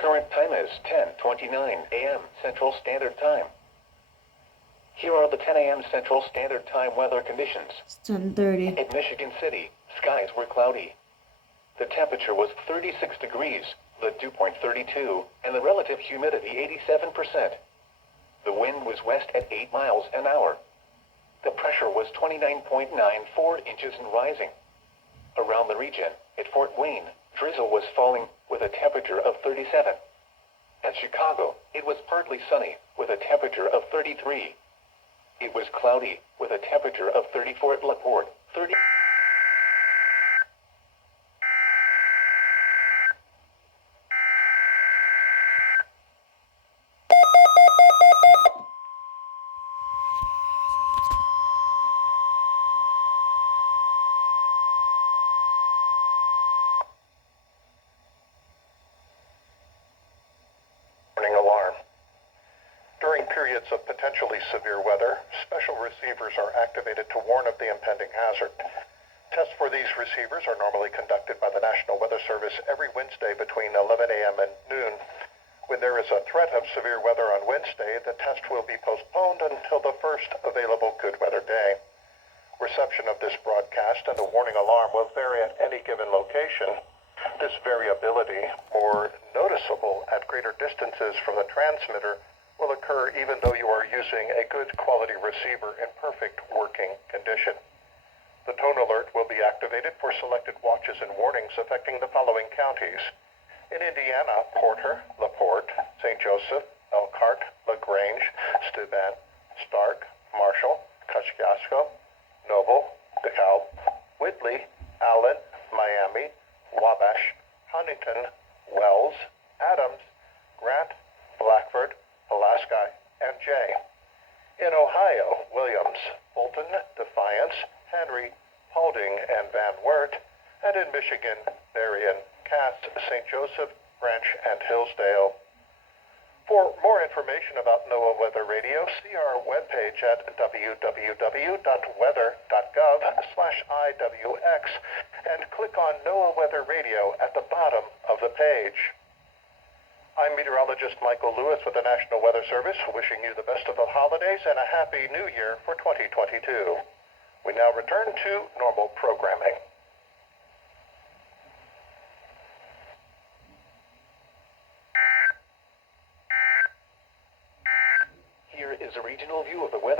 Current time is 10:29 a.m. Central Standard Time. Here are the 10 a.m. Central Standard Time weather conditions. It's 10:30. In Michigan City, skies were cloudy. The temperature was 36 degrees, the dew point 32, and the relative humidity 87%. The wind was west at 8 miles an hour. The pressure was 29.94 inches and rising. Around the region, at Fort Wayne, drizzle was falling with a temperature of 37. At Chicago, it was partly sunny with a temperature of 33. It was cloudy with a temperature of 34 at LaPorte, 30. Warning alarm. During periods of potentially severe weather, special receivers are activated to warn of the impending hazard. Tests for these receivers are normally conducted by the National Weather Service every Wednesday between 11 a.m. and noon. When there is a threat of severe weather on Wednesday, the test will be postponed until the first available good weather day. Reception of this broadcast and the warning alarm will vary at any given location. This variability, more noticeable at greater distances from the transmitter, will occur even though you are using a good quality receiver in perfect working condition. The tone alert will be activated for selected watches and warnings affecting the following counties. In Indiana, Porter, LaPorte, St. Joseph, Elkhart, LaGrange, Steuben, Stark, Marshall, Kosciuszko, Noble, DeKalb, Whitley, Allen, Miami, Wabash, Huntington, Wells, Adams, Grant, Blackford, Pulaski, and Jay. In Ohio, Williams, Fulton, Defiance, Henry, Paulding, and Van Wert. And in Michigan, Berrien, Cass, St. Joseph, Branch, and Hillsdale. For more information about NOAA Weather Radio, see our webpage at www.weather.gov/IWX and click on NOAA Weather Radio at the bottom of the page. I'm meteorologist Michael Lewis with the National Weather Service, wishing you the best of the holidays and a happy new year for 2022. We now return to normal programming. Here is a regional view of the weather.